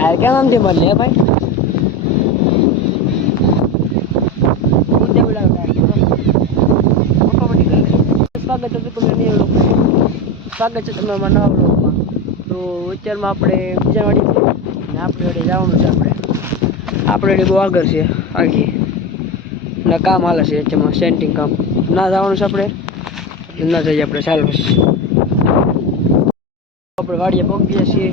Tyre કેમ આમથી બદલે હે ભાઈ. સ્વાગત છે સ્વાગત છે તમને અમારા નવા બ્લોગમાં તો અત્યારમાં આપણે બીજા વાળી ને આપણે વડે જવાનું છે આપણે. આપણે વાડી બહુ આગળ છે આગી ના કામ હાલે છે એમાં સેન્ટિંગ કામ. ના જવાનું છે આપણે? ના જઈએ આપણે, ચાલો આપણે વાડીએ પહોંચીએ છીએ.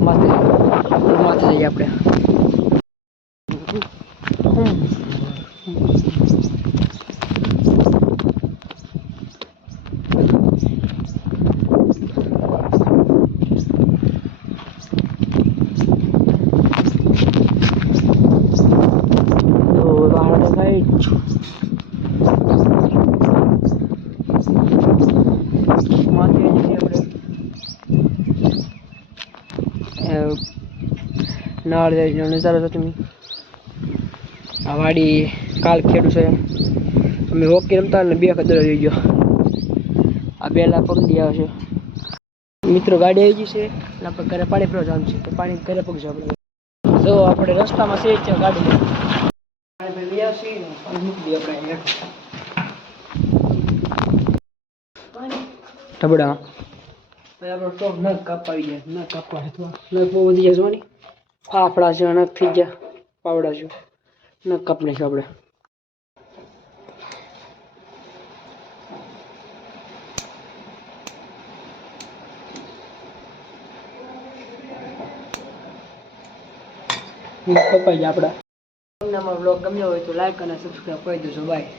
માથે માથે જઈએ આપણે તો બહાર તો ભાઈ નાળ જાય નજારો તો તમે. આ વાડી કાલ ખેડું છે. અમે હોકી રમતા ને બે કદર આવી ગયો. આ બે લાખ પગડી આવે છે. મિત્રો, ગાડી આવી ગઈ છે. એટલે આપણે ઘરે પાણી પીવા જવાનું છે. પાણી ઘરે પગશું આપણે. જો, આપણે રસ્તામાં છે છે ગાડી. લઈ આવશે મૂકી પછી આપણો ટોપ નખ કાપવા આવી જાય નખ કાપવા છે તો નખ બહુ વધી જાય જોવાની ફાફડા છે નખ થઈ ગયા પાવડા છે નખ કાપને છે આપણે નખ કપાઈ જાય આપણા તમને અમારો બ્લોગ ગમ્યો હોય તો લાઈક અને સબસ્ક્રાઈબ કરી દેજો બાય